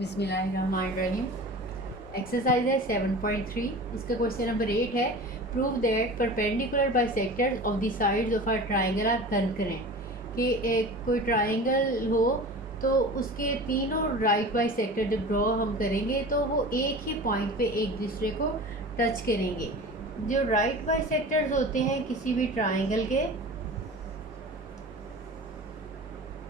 बिस्मिल्लाहिर्रहमानिर्रहीम। एक्सरसाइज है 7.3। इसका क्वेश्चन नंबर 8 है। Prove that perpendicular bisectors of the sides of a triangle are concurrent. कि एक कोई ट्राइंगल हो तो उसके तीनों राइट बाइसेक्टर जब ड्रॉ हम करेंगे तो वो एक ही पॉइंट पे एक दूसरे को टच करेंगे। जो राइट बाइसेक्टर्स होते हैं किसी भी ट्राइंगल के,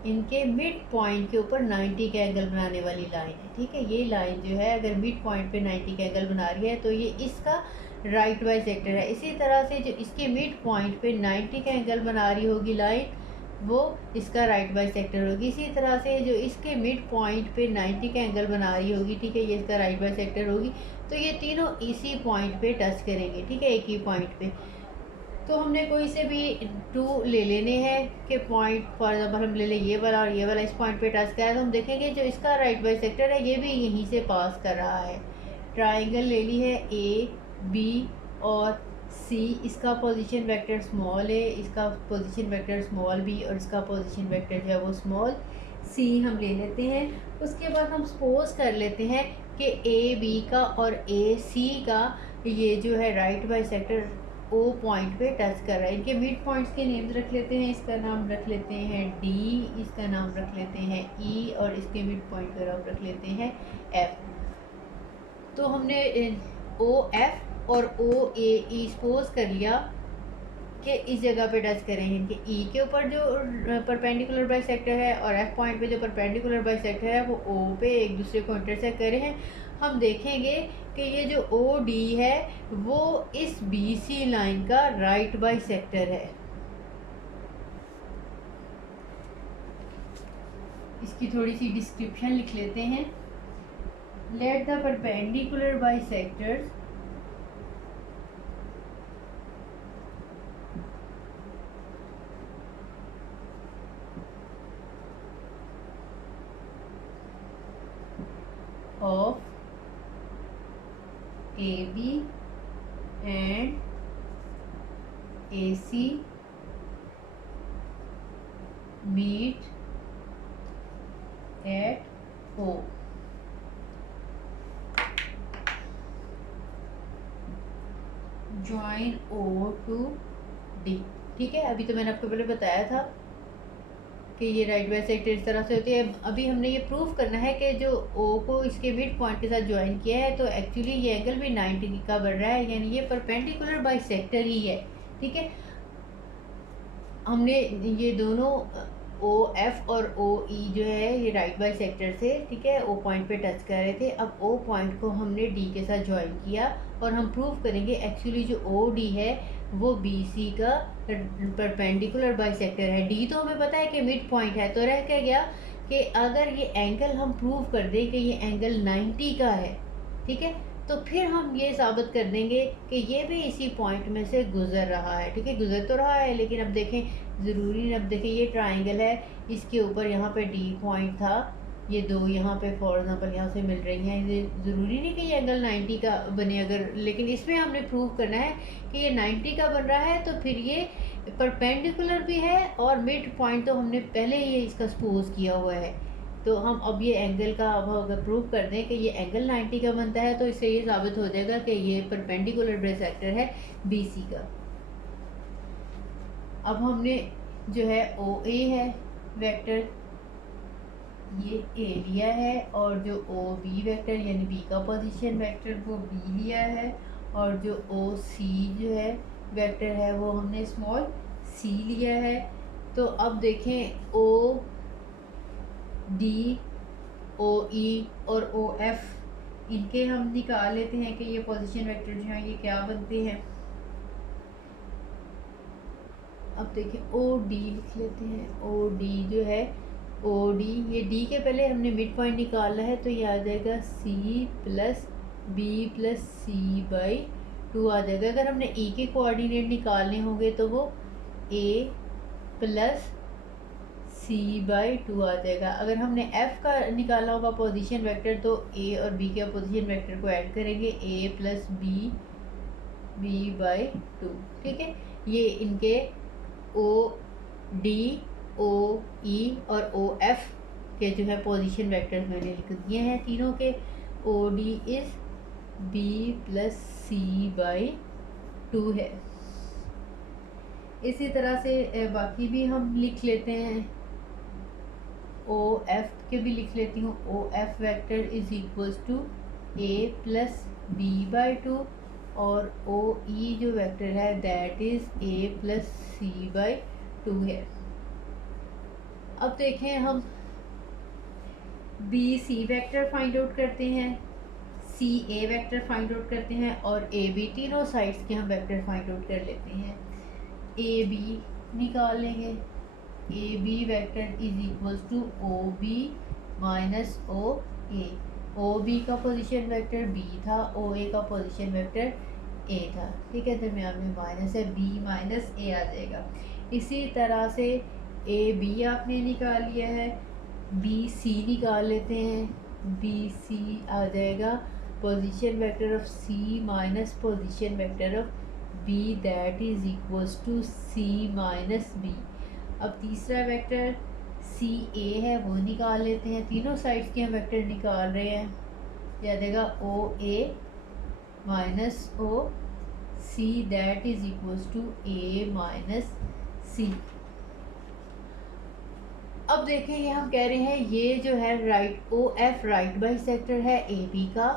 इनके मिड पॉइंट के ऊपर 90 का एंगल बनाने वाली लाइन है। ठीक है, ये लाइन जो है अगर मिड पॉइंट पे 90 का एंगल बना रही है तो ये इसका राइट बाइसेक्टर है। इसी तरह से जो इसके मिड पॉइंट पे 90 का एंगल बना रही होगी लाइन, वो इसका राइट बाइसेक्टर होगी। इसी तरह से जो इसके मिड पॉइंट पे 90 का एंगल बना रही होगी, ठीक है, ये इसका राइट बाइसेक्टर होगी। तो ये तीनों इसी पॉइंट पे टच करेंगे, ठीक है, एक ही पॉइंट पे। तो हमने कोई से भी टू ले लेने हैं कि पॉइंट, फॉर एग्जांपल हम ले लें ये वाला और ये वाला इस पॉइंट पे टच करा, तो हम देखेंगे जो इसका राइट बाइसेक्टर है ये भी यहीं से पास कर रहा है। ट्राइंगल ले ली है ए बी और सी, इसका पोजीशन वेक्टर स्मॉल है, इसका पोजीशन वेक्टर स्मॉल बी और इसका पोजीशन वेक्टर जो है वो स्मॉल सी हम ले लेते हैं। उसके बाद हम सपोज कर लेते हैं कि ए बी का और ए सी का ये जो है राइट बाइसेक्टर ओ पॉइंट पे टच कर रहा है। इनके मिड पॉइंट्स के नेम्स रख लेते हैं। इसका नाम रख लेते हैं डी, इसका नाम रख लेते हैं ई और इसके मिड पॉइंट का नाम रख लेते हैं एफ। तो हमने ओ एफ और ओ ए ई सपोज कर लिया कि इस जगह पे टच करेंगे। इनके ई के ऊपर जो परपेंडिकुलर बाइसेक्टर है और एफ पॉइंट पे जो परपेंडिकुलर बाइसेक्टर है वो ओ पे एक दूसरे को इंटरसेक्ट कर रहे हैं। हम देखेंगे कि ये जो ओ डी है वो इस बी सी लाइन का राइट बाइसेक्टर है। इसकी थोड़ी सी डिस्क्रिप्शन लिख लेते हैं। Let the perpendicular bisectors of AB and AC meet at O। Join O to D। ठीक है, अभी तो मैंने आपको पहले बताया था कि ये राइट बाइसेक्टर इस तरह से होती है। अभी हमने ये प्रूव करना है कि जो ओ को इसके मिड पॉइंट के साथ ज्वाइन किया है तो एक्चुअली ये एंगल भी 90 का बन रहा है, यानी ये परपेंडिकुलर बाइसेक्टर ही है। ठीक है, हमने ये दोनों ओ एफ और ओ ई जो है ये राइट बाइसेक्टर थे। ठीक है, ओ पॉइंट पे टच कर रहे थे। अब ओ पॉइंट को हमने डी के साथ ज्वाइन किया और हम प्रूव करेंगे एक्चुअली जो ओ डी है वो बी सी का परपेंडिकुलर बाइसेक्टर है। डी तो हमें पता है कि मिड पॉइंट है, तो रह क्या गया कि अगर ये एंगल हम प्रूव कर दें कि ये एंगल 90 का है, ठीक है, तो फिर हम ये साबित कर देंगे कि ये भी इसी पॉइंट में से गुजर रहा है। ठीक है, गुजर तो रहा है लेकिन अब देखें ज़रूरी नहीं। अब देखें ये ट्राइंगल है, इसके ऊपर यहाँ पे डी पॉइंट था, ये दो यहाँ पे फॉर एग्जांपल यहाँ से मिल रही हैं। ये ज़रूरी नहीं कि ये एंगल 90 का बने अगर, लेकिन इसमें हमने प्रूव करना है कि ये 90 का बन रहा है तो फिर ये परपेंडिकुलर भी है और मिड पॉइंट तो हमने पहले ही इसका सपोज किया हुआ है। तो हम अब ये एंगल का अब अगर प्रूव कर दें कि ये एंगल 90 का बनता है तो इससे ये साबित हो जाएगा कि ये परपेंडिकुलर बाइसेक्टर है बी सी का। अब हमने जो है ओ ए है वेक्टर, ये ए लिया है, और जो ओ बी वेक्टर यानी बी का पोजीशन वेक्टर वो बी लिया है, और जो ओ सी जो है वेक्टर है वो हमने स्मॉल सी लिया है। तो अब देखें ओ डी ओ ई और ओ एफ, इनके हम निकाल लेते हैं कि ये पोजीशन वेक्टर जो हैं ये क्या बनते हैं। अब देखिए ओ डी लिख लेते हैं। ओ डी जो है ओ डी, ये डी के पहले हमने मिड पॉइंट निकालना है तो ये आ जाएगा c plus b plus C by 2 आ जाएगा। अगर हमने ई के कोऑर्डिनेट निकालने होंगे तो वो ए प्लस सी बाई 2 आ जाएगा। अगर हमने एफ का निकालना होगा पोजीशन वेक्टर तो ए और बी के पोजीशन वेक्टर को ऐड करेंगे, ए प्लस बी बी बाई 2। ठीक है, ये इनके ओ डी ओ ई और ओ एफ के जो है पोजीशन वेक्टर्स मैंने लिख दिए हैं तीनों के। O D is b plus C by 2 है। इसी तरह से बाकी भी हम लिख लेते हैं। ओ एफ के भी लिख लेती हूँ। O F vector is equals to A plus b by 2 और ओ ई जो वेक्टर है that is a plus C by 2 है। अब देखें हम B C vector find out करते हैं, C A vector find out करते हैं और ए बी तीनों साइड्स के हम वेक्टर फाइंड आउट कर लेते हैं। ए बी निकाल लेंगे। A B vector is equals to O B minus O A. O B का पोजीशन वेक्टर बी था, ओ ए का पोजीशन वेक्टर ए था, ठीक है। दरमियान में माइनस है, बी माइनस ए आ जाएगा। इसी तरह से ए बी आपने निकाल लिया है, बी सी निकाल लेते हैं। बी सी आ जाएगा position vector of c minus position vector of b that is equals to c minus b. अब तीसरा वेक्टर सी ए है वो निकाल लेते हैं। तीनों साइड्स के हम वेक्टर निकाल रहे हैं। यह देगा O A minus O C that is equals to A minus C. अब देखें ये हम कह रहे हैं ये जो है right O F right bisector है ए बी का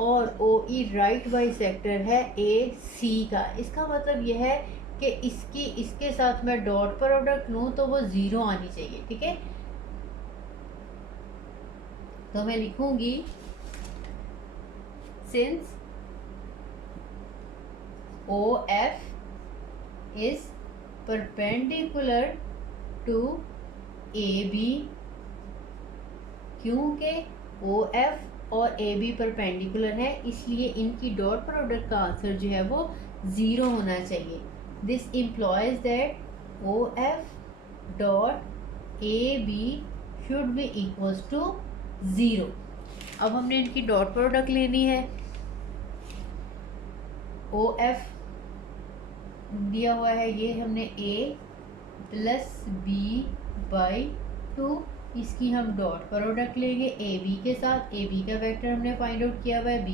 और O E right bisector है ए सी का। इसका मतलब यह है कि इसके साथ मैं डॉट प्रोडक्ट लूँ तो वो ज़ीरो आनी चाहिए, ठीक है। तो मैं लिखूंगी since O F is perpendicular to A B, क्योंकि ओ एफ और ए बी परपेंडिकुलर है इसलिए इनकी डॉट प्रोडक्ट का आंसर जो है वो ज़ीरो होना चाहिए। This implies that O F dot A B should be equals to zero. अब हमने इनकी डॉट प्रोडक्ट लेनी है। ओ एफ दिया हुआ है, ये हमने ए प्लस बी बाई 2, इसकी हम डॉट प्रोडक्ट लेंगे ए बी के साथ। ए बी का वेक्टर हमने फाइंड आउट किया हुआ है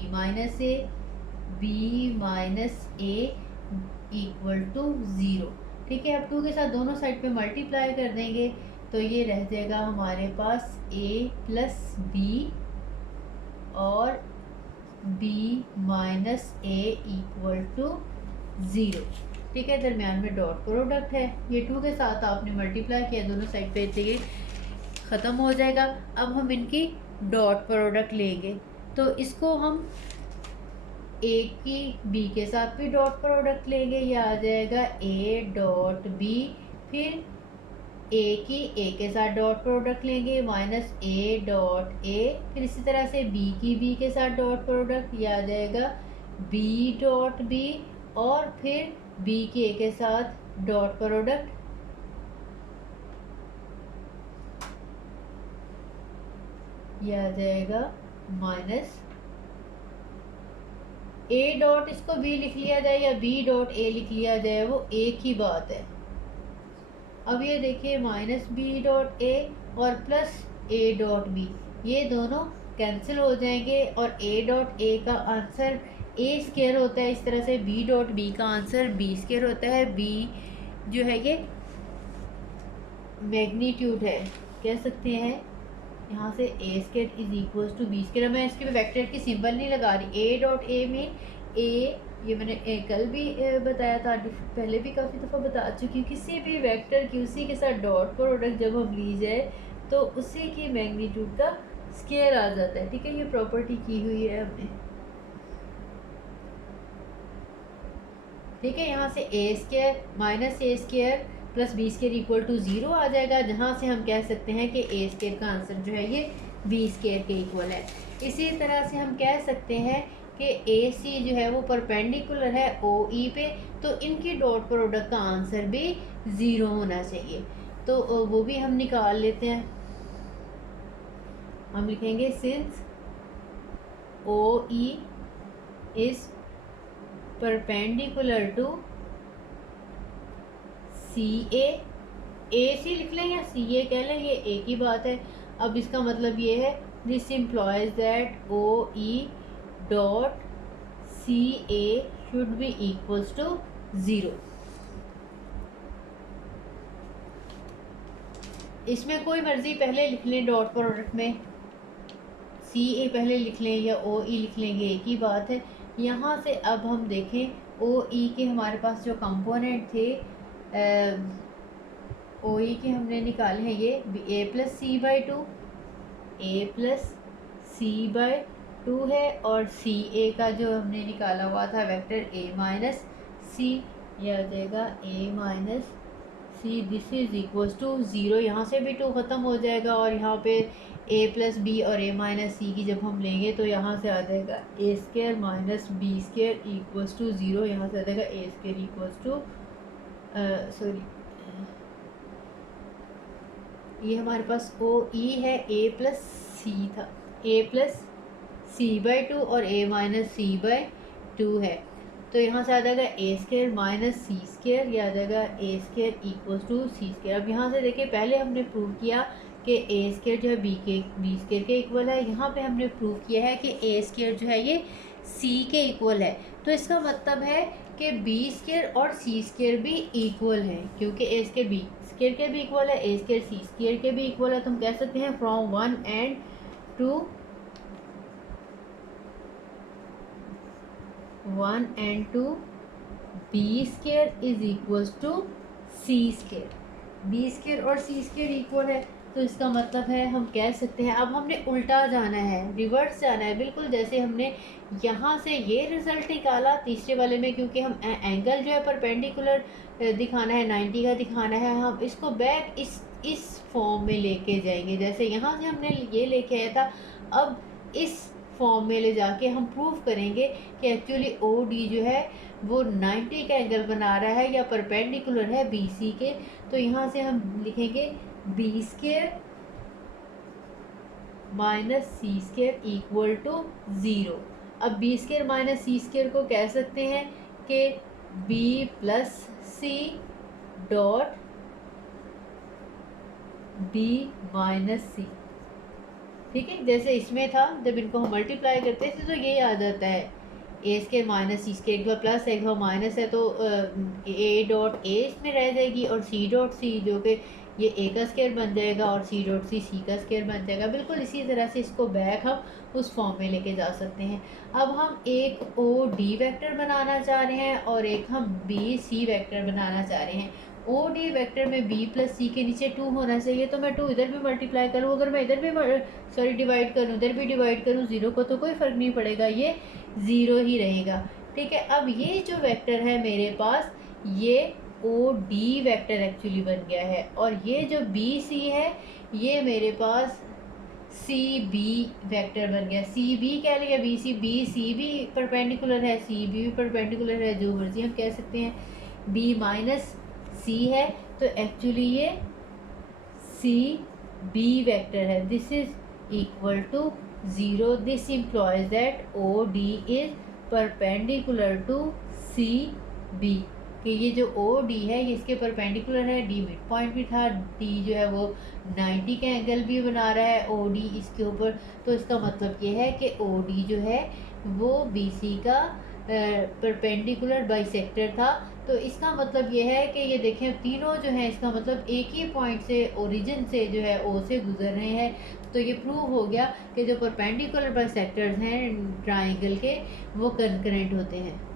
b minus a equal to zero, ठीक है। अब 2 के साथ दोनों साइड पे मल्टीप्लाई कर देंगे तो ये रह जाएगा हमारे पास ए प्लस बी और b minus a equal to zero, ठीक है। दरमियान में डॉट प्रोडक्ट है, ये 2 के साथ आपने मल्टीप्लाई किया दोनों साइड पे ये ख़त्म हो जाएगा। अब हम इनकी डॉट प्रोडक्ट लेंगे तो इसको हम ए की बी के साथ भी डॉट प्रोडक्ट लेंगे, ये आ जाएगा ए डॉट बी, फिर ए की ए के साथ डॉट प्रोडक्ट लेंगे माइनस ए डॉट ए, फिर इसी तरह से बी की बी के साथ डॉट प्रोडक्ट, ये आ जाएगा बी डॉट बी और फिर बी के ए के साथ डॉट प्रोडक्ट, ये आ जाएगा माइनस ए डॉट, इसको बी लिख लिया जाए या बी डॉट ए लिख लिया जाए वो एक ही बात है। अब ये देखिए माइनस बी डॉट ए और प्लस ए डॉट बी, ये दोनों कैंसिल हो जाएंगे और ए डॉट ए का आंसर ए स्केयर होता है। इस तरह से बी डॉट बी का आंसर बी स्केयर होता है। बी जो है ये मैग्नीट्यूड है, कह सकते हैं यहाँ से A square is equals to B square. मैं इसके वेक्टर की सिंबल नहीं लगा रही। ए डॉट ए में ए, ये मैंने कल भी बताया था, पहले भी काफ़ी दफ़ा बता चुकी हूँ। किसी भी वेक्टर की उसी के साथ डॉट प्रोडक्ट जब हम ली जाए तो उसी की मैग्नीट्यूड का स्केयर आ जाता है, ठीक है। ये प्रॉपर्टी की हुई है हमने, ठीक है। यहाँ से A square minus A square plus B square equal to zero आ जाएगा, जहाँ से हम कह सकते हैं कि ए स्केयर का आंसर जो है ये बी स्केयर के इक्वल है। इसी तरह से हम कह सकते हैं कि ए सी जो है वो परपेंडिकुलर है ओ ई पे, तो इनकी डॉट प्रोडक्ट का आंसर भी ज़ीरो होना चाहिए। तो वो भी हम निकाल लेते हैं। हम लिखेंगे since O E is perpendicular to C A C लिख लें या सी ए कह लें, ये एक ही बात है। अब इसका मतलब ये है this implies that O E dot C A should be equals to 0। इसमें कोई मर्जी पहले लिख लें डॉट प्रोडक्ट में, सी ए पहले लिख लें या ओ ई लिख लेंगे, एक ही बात है। यहाँ से अब हम देखें ओ ई के हमारे पास जो कंपोनेंट थे ओ ई के हमने निकाले हैं ये A plus C by two, A plus C by two है, और सी ए का जो हमने निकाला हुआ था वेक्टर ए माइनस सी, यह आ जाएगा A minus C, this is equals to 0। यहाँ से भी 2 ख़त्म हो जाएगा और यहाँ पे ए प्लस बी और ए माइनस सी की जब हम लेंगे तो यहाँ से आ जाएगा A square minus B square equals to 0। यहाँ से आ जाएगा A square equals to sorry ये हमारे पास ओ ई है, ए प्लस सी था, A plus C by two और A minus C by two है, तो यहाँ से आ जाएगा A square minus C square, यह आ जाएगा A square equals to C square. अब यहाँ से देखिए पहले हमने प्रूव किया कि ए स्केयर जो है बी स्केयर के इक्वल है, यहाँ पे हमने प्रूव किया है कि ए स्केयर जो है ये सी के इक्वल है, तो इसका मतलब है कि बी स्केयर और सी स्केयर भी इक्वल है, क्योंकि ए स्केयर बी स्केयर के भी इक्वल है, ए स्केयर सी स्केयर के भी इक्वल है, तो हम कह सकते हैं from 1 and 2 B square is equals to C square, B square और सी स्केयर इक्वल है, तो इसका मतलब है हम कह सकते हैं। अब हमने उल्टा जाना है, रिवर्स जाना है, बिल्कुल जैसे हमने यहाँ से ये रिज़ल्ट निकाला तीसरे वाले में, क्योंकि हम एंगल जो है परपेंडिकुलर दिखाना है, 90 का दिखाना है, हम इसको बैक इस फॉर्म में लेके जाएंगे। जैसे यहाँ से हमने ये लेके आया था, अब इस फॉर्म में ले जाके हम प्रूव करेंगे कि एक्चुअली ओ डी जो है वो 90 का एंगल बना रहा है या परपेंडिकुलर है बी सी के। तो यहाँ से हम लिखेंगे B square minus C square equal to 0। अब B square minus C square को कह सकते हैं कि B plus C dot B minus C, ठीक है। जैसे इसमें था जब इनको हम मल्टीप्लाई करते थे तो ये आ जाता है ए स्केयर माइनस सी स्केयर, एक बार प्लस एक बार माइनस है तो ए डॉट ए इसमें रह जाएगी और सी डॉट सी जो कि ये ए का स्केयर बन जाएगा और सी डॉट सी का स्केयर बन जाएगा। बिल्कुल इसी तरह से इसको बैक हम उस फॉर्म में लेके जा सकते हैं। अब हम एक ओ डी वेक्टर बनाना चाह रहे हैं और एक हम बी सी वेक्टर बनाना चाह रहे हैं। ओ डी वेक्टर में बी प्लस सी के नीचे 2 होना चाहिए, तो मैं 2 इधर भी मल्टीप्लाई करूँ, अगर मैं इधर भी डिवाइड करूँ, इधर भी डिवाइड करूँ 0 को, तो कोई फ़र्क नहीं पड़ेगा, ये 0 ही रहेगा, ठीक है। अब ये जो वेक्टर है मेरे पास ये ओ डी वेक्टर एक्चुअली बन गया है, और ये जो बी सी है ये मेरे पास सी बी वेक्टर बन गया। सी बी कह लिया, बी सी भी परपेंडिकुलर है, सी बी भी परपेंडिकुलर है, जो मर्जी हम कह सकते हैं। बी माइनस सी है तो एक्चुअली ये सी बी वेक्टर है, this is equal to 0। This implies that O D is perpendicular to C B, कि ये जो ओ डी है ये इसके परपेंडिकुलर है, डी मिड पॉइंट भी था, डी जो है वो 90 का एंगल भी बना रहा है ओ डी इसके ऊपर, तो इसका मतलब ये है कि ओ डी जो है वो बी सी का परपेंडिकुलर बाइसेक्टर था। तो इसका मतलब ये है कि ये देखें तीनों जो हैं इसका मतलब एक ही पॉइंट से ओरिजिन से जो है ओ से गुजर रहे हैं, तो ये प्रूव हो गया कि जो परपेंडिकुलर बाइसेक्टर्स हैं ट्राइंगल के वो कंकरेंट होते हैं।